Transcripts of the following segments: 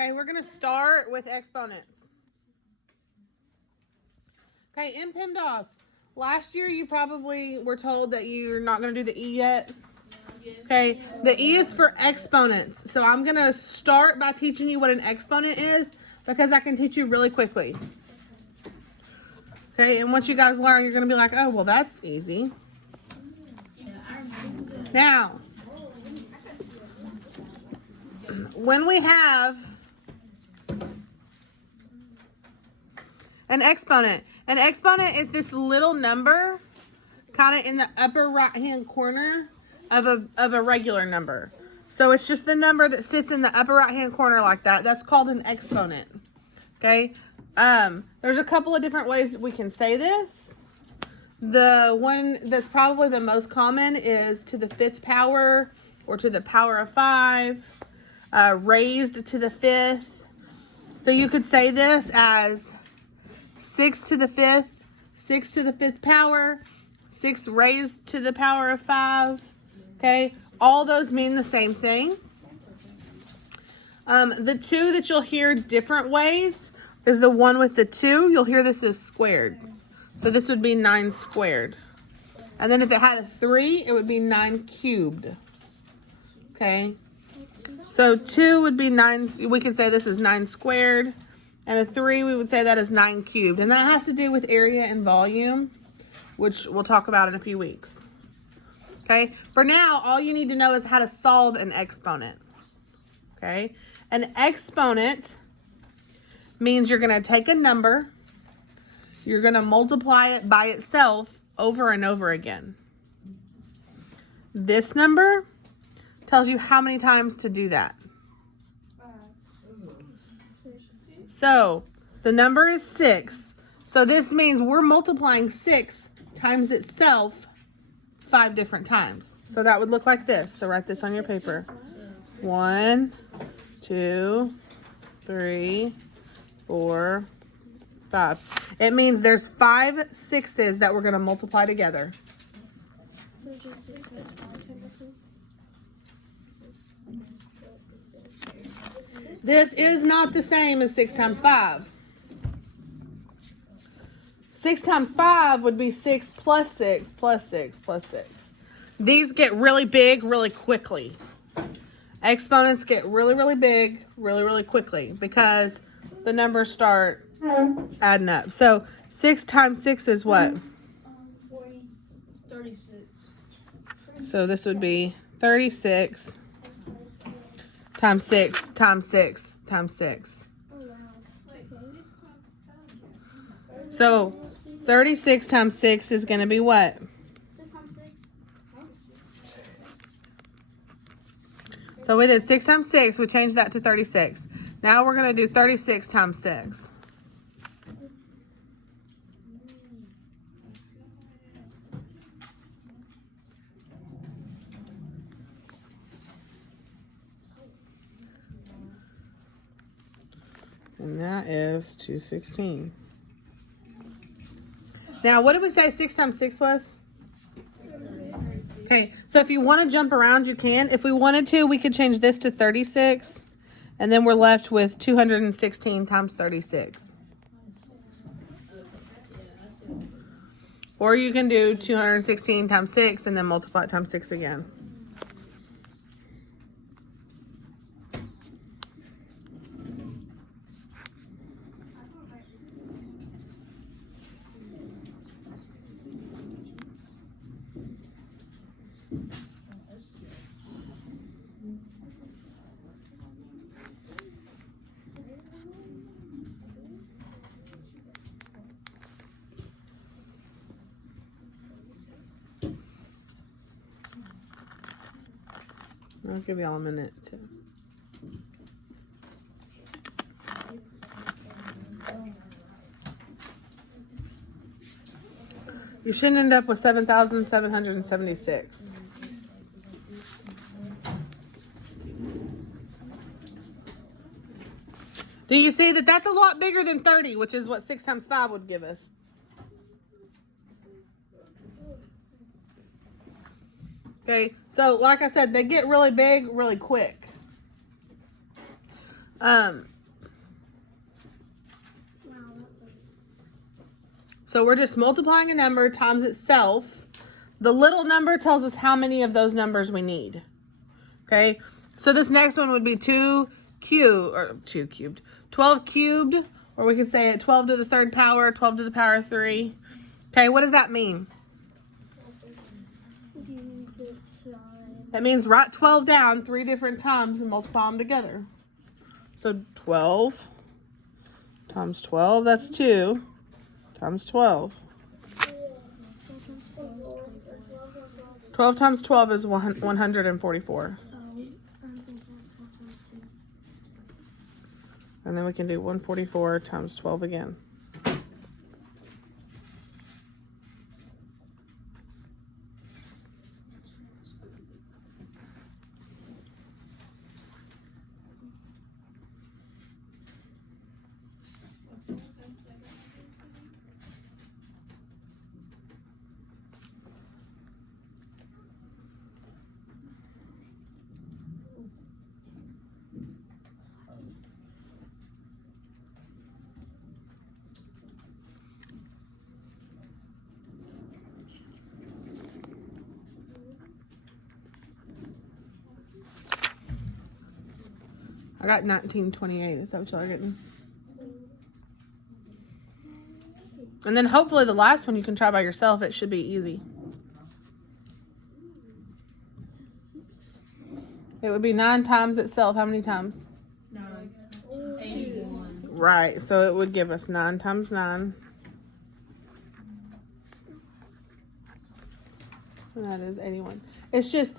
Okay, we're going to start with exponents. Okay, in PEMDAS, last year you probably were told that you're not going to do the E yet. Okay, the E is for exponents. So I'm going to start by teaching you what an exponent is because I can teach you really quickly. Okay, and once you guys learn, you're going to be like, oh, well, that's easy. Now, when we have an exponent is this little number kind of in the upper right-hand corner of a regular number. So it's just the number that sits in the upper right-hand corner like that. That's called an exponent. Okay? There's a couple of different ways we can say this. The one that's probably the most common is to the 5th power or to the power of 5, raised to the 5th. So you could say this as 6 to the 5th, 6 to the 5th power, 6 raised to the power of 5. Okay, all those mean the same thing. The 2 that you'll hear different ways is the one with the 2. You'll hear this as squared. So this would be 9 squared. And then if it had a 3, it would be 9 cubed. Okay, so 2 would be 9. We could say this is 9 squared. And a 3, we would say that is 9 cubed. And that has to do with area and volume, which we'll talk about in a few weeks. Okay, for now, all you need to know is how to solve an exponent. Okay, an exponent means you're going to take a number, you're going to multiply it by itself over and over again. This number tells you how many times to do that. So the number is 6. So this means we're multiplying 6 times itself 5 different times. So that would look like this. So write this on your paper. 1, 2, 3, 4, 5. It means there's 5 6s that we're going to multiply together. So just 6 times 5 technically? This is not the same as 6 times 5. 6 times 5 would be 6 plus 6 plus 6 plus 6. These get really big really quickly. Exponents get really, really big really, really quickly because the numbers start adding up. So 6 times 6 is what? 40, 36. So this would be 36 times 6 times 6 times 6. Oh, wow. So 36 times 6 is going to be what? 6 times 6? So we did 6 times 6. We changed that to 36. Now we're going to do 36 times 6. And that is 216. Now, what did we say 6 times 6 was? Okay, so if you want to jump around, you can. If we wanted to, we could change this to 36. And then we're left with 216 times 36. Or you can do 216 times 6 and then multiply it times 6 again. I'll give y'all a minute too. You should end up with 7,776. Do you see that that's a lot bigger than 30, which is what 6 times 5 would give us? Okay, so like I said, they get really big really quick. So we're just multiplying a number times itself. The little number tells us how many of those numbers we need. Okay, so this next one would be 12 cubed, or we could say it 12 to the third power, 12 to the power of 3. Okay, what does that mean? That means write 12 down 3 different times and multiply them together. So 12 times 12, that's 2 times 12. 12 times 12 is 144. And then we can do 144 times 12 again. I got 1928. Is that what y'all are getting? And then hopefully the last one you can try by yourself. It should be easy. It would be 9 times itself. How many times? 9. 81. Right. So it would give us 9 times 9. And that is 81. It's just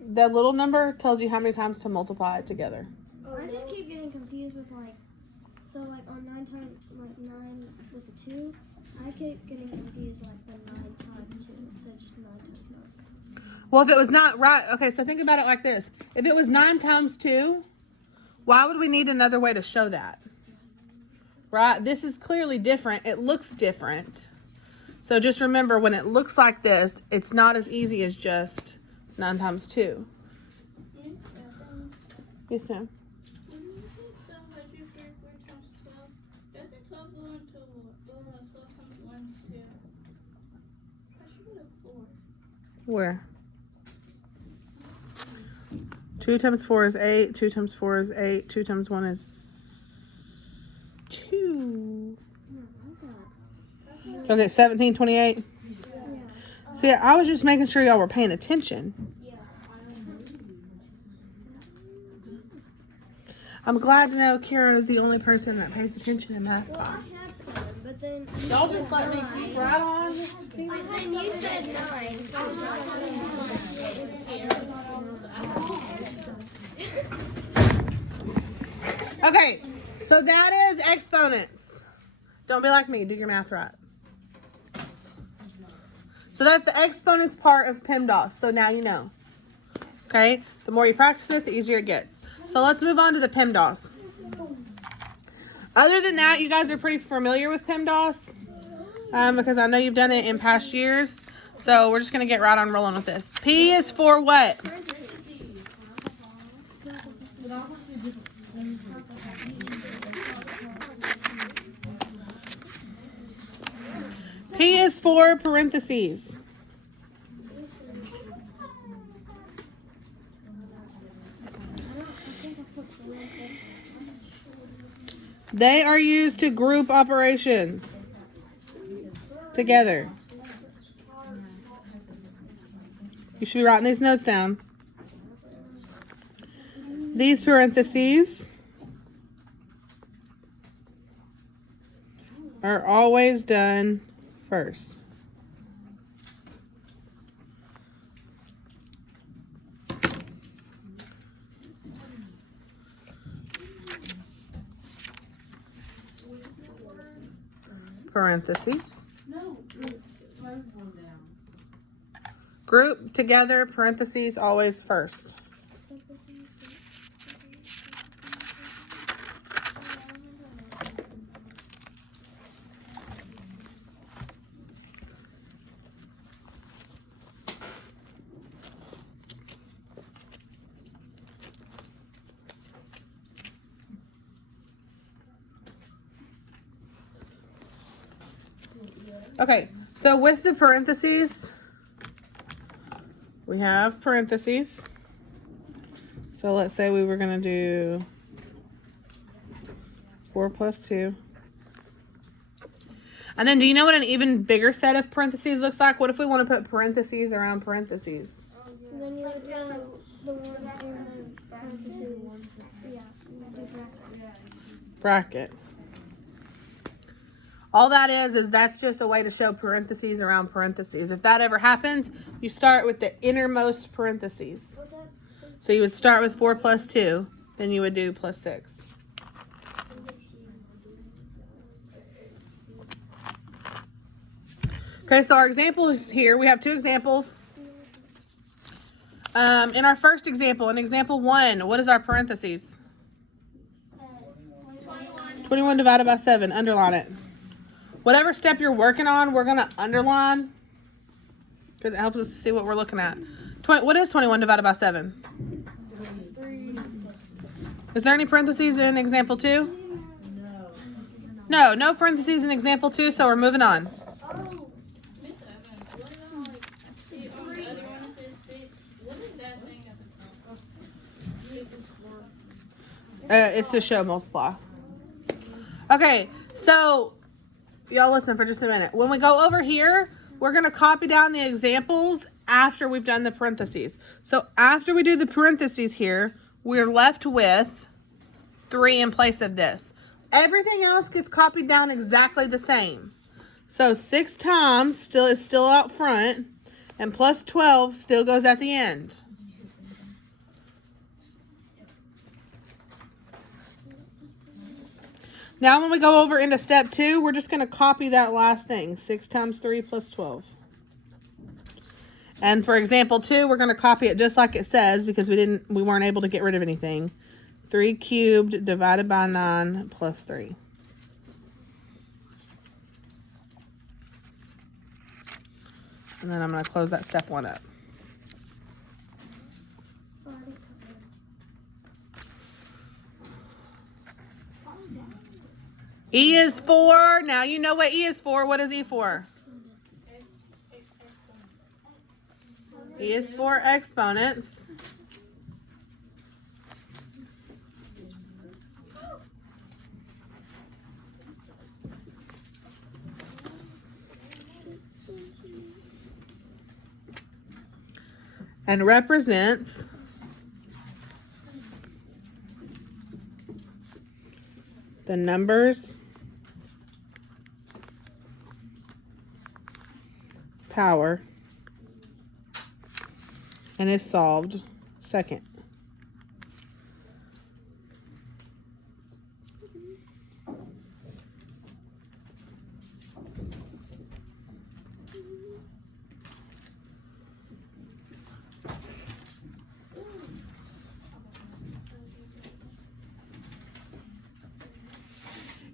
that little number tells you how many times to multiply it together. I just keep getting confused with on 9 times 9 with the 2. I keep getting confused the 9 times 2 instead of just 9 times 9. Well, if it was not right, okay, so think about it like this. If it was 9 times 2, why would we need another way to show that? Right? This is clearly different. It looks different. So just remember, when it looks like this, it's not as easy as just 9 times 2. Yes, ma'am. Where? 2 times 4 is 8. 2 times 4 is 8. 2 times 1 is 2. Okay, 1728. See, I was just making sure y'all were paying attention. I'm glad to know Kira is the only person that pays attention in math Well, I class. had 7, but then Y'all just let me keep right on. then you said 9, so I was Okay, so that is exponents. Don't be like me. Do your math right. So that's the exponents part of PEMDAS. So now you know. Okay? The more you practice it, the easier it gets. So let's move on to the PEMDAS. Other than that, you guys are pretty familiar with PEMDAS because I know you've done it in past years. So we're just going to get right on rolling with this. P is for what? P is for parentheses. They are used to group operations together. You should be writing these notes down. These parentheses are always done first. Parentheses. Group together, parentheses, always first. Okay, so with the parentheses, we have parentheses. So let's say we were going to do 4 plus 2. And then do you know what an even bigger set of parentheses looks like? What if we want to put parentheses around parentheses? And then you would do the one in the parentheses. Yeah, you would do brackets. Brackets. All that is that's just a way to show parentheses around parentheses. If that ever happens, you start with the innermost parentheses. What's that? So you would start with 4 plus 2, then you would do plus 6. Okay, so our example is here. We have 2 examples. In our first example, in example 1, what is our parentheses? 21 divided by 7. Underline it. Whatever step you're working on, we're going to underline because it helps us to see what we're looking at. What is 21 divided by 7? 3. Is there any parentheses in example 2? No. No parentheses in example 2, so we're moving on. Oh, Miss Evans, what about like see on the other one says 6? What is that thing at the top? 6 It's to show multiply. Okay, so y'all listen for just a minute. When we go over here, we're going to copy down the examples after we've done the parentheses. So after we do the parentheses here, we're left with 3 in place of this. Everything else gets copied down exactly the same. So 6 times is still out front, and plus 12 still goes at the end. Now when we go over into step 2, we're just going to copy that last thing. 6 times 3 plus 12. And for example 2, we're going to copy it just like it says because we weren't able to get rid of anything. 3 cubed divided by 9 plus 3. And then I'm going to close that step 1 up. oh, I didn't copy it. E is for, now you know what E is for. What is E for? E is for exponents. And represents the numbers, power, and is solved second.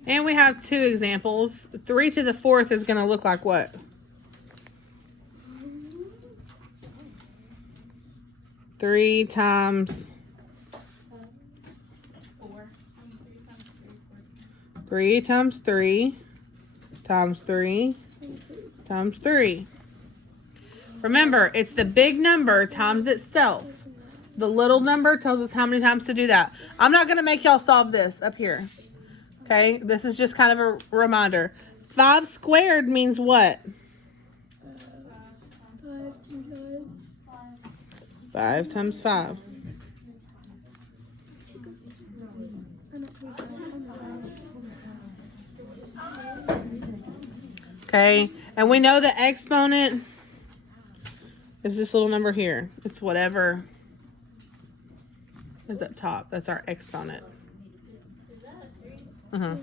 And we have 2 examples. 3 to the 4th is going to look like what? 3 times 4. 3 times 3 times 3 times 3. Remember, it's the big number times itself. The little number tells us how many times to do that. I'm not going to make y'all solve this up here. Okay, this is just kind of a reminder. 5 squared means what? 5 times 5. Okay, and we know the exponent is this little number here. It's whatever is up top. That's our exponent. Uh-huh.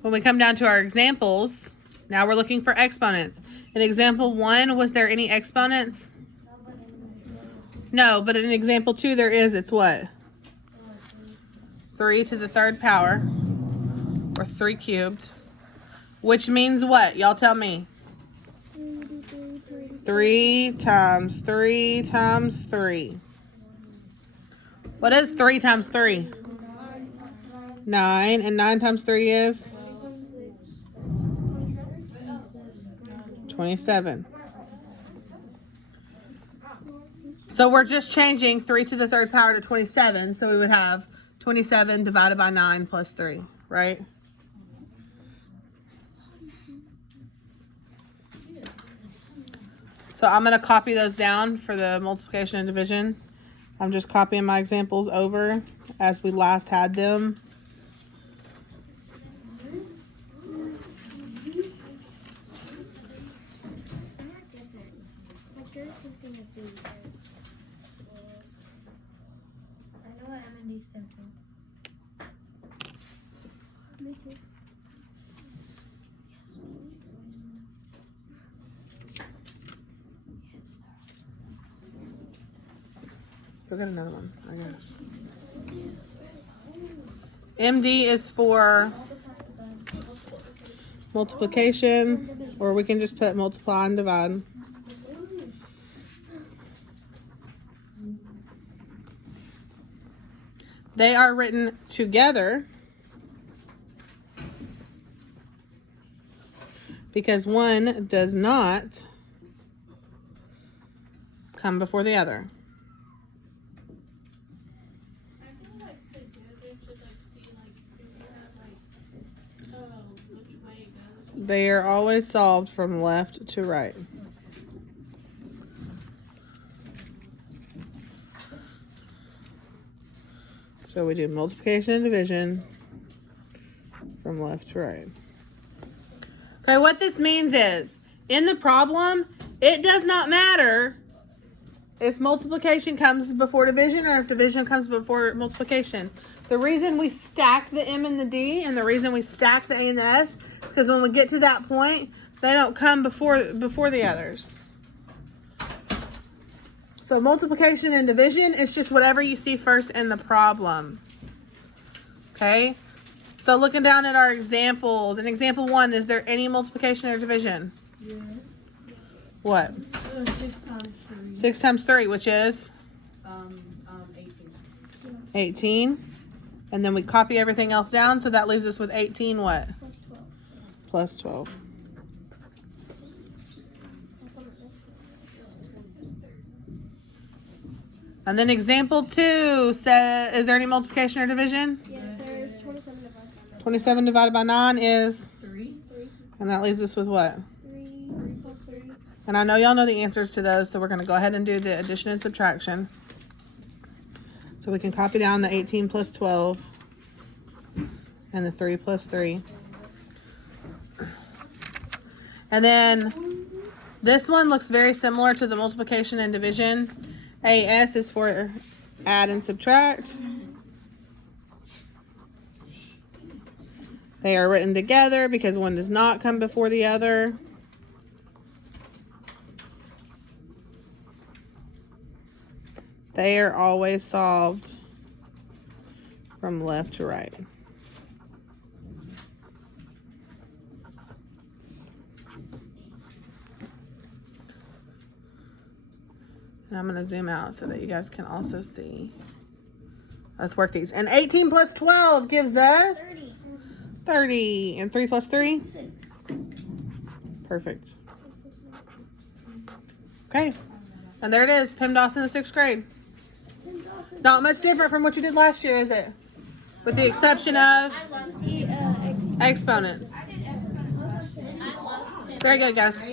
When we come down to our examples, now we're looking for exponents. In example 1, was there any exponents? No, but in example 2 there is. It's what? 3 to the 3rd power, or 3 cubed. Which means what? Y'all tell me. 3 times 3 times 3. What is 3 times 3? 9. And 9 times 3 is? 27. So we're just changing 3 to the third power to 27. So we would have 27 divided by 9 plus 3, right? So I'm going to copy those down for the multiplication and division. I'm just copying my examples over as we last had them. I know what M&D stands for. Me too. Go get another one, I guess. MD is for multiplication, or we can just put multiply and divide. They are written together because one does not come before the other. I feel like together to like see like if you have like which way it goes. They are always solved from left to right. So we do multiplication and division from left to right. Okay, what this means is, in the problem, it does not matter if multiplication comes before division or if division comes before multiplication. The reason we stack the M and the D and the reason we stack the A and the S is because when we get to that point, they don't come before the others. So multiplication and division is just whatever you see first in the problem. Okay? So looking down at our examples, in example 1, is there any multiplication or division? Yeah. What? 6 times 3. 6 times 3, which is? 18. 18. And then we copy everything else down, so that leaves us with 18 what? Plus 12. Plus 12. And then example 2 says, is there any multiplication or division? Yes, there's 27 divided by 9. 27 divided by 9 is? 3. And that leaves us with what? 3 plus 3. And I know y'all know the answers to those, so we're going to go ahead and do the addition and subtraction. So we can copy down the 18 plus 12 and the 3 plus 3. And then this one looks very similar to the multiplication and division. AS is for add and subtract. They are written together because one does not come before the other. They are always solved from left to right. And I'm going to zoom out so that you guys can also see. Let's work these. And 18 plus 12 gives us 30. And 3 plus 3? 6. Perfect. Okay. And there it is. PEMDAS in the 6th grade. Not much different from what you did last year, is it? With the exception of exponents. Very good, guys.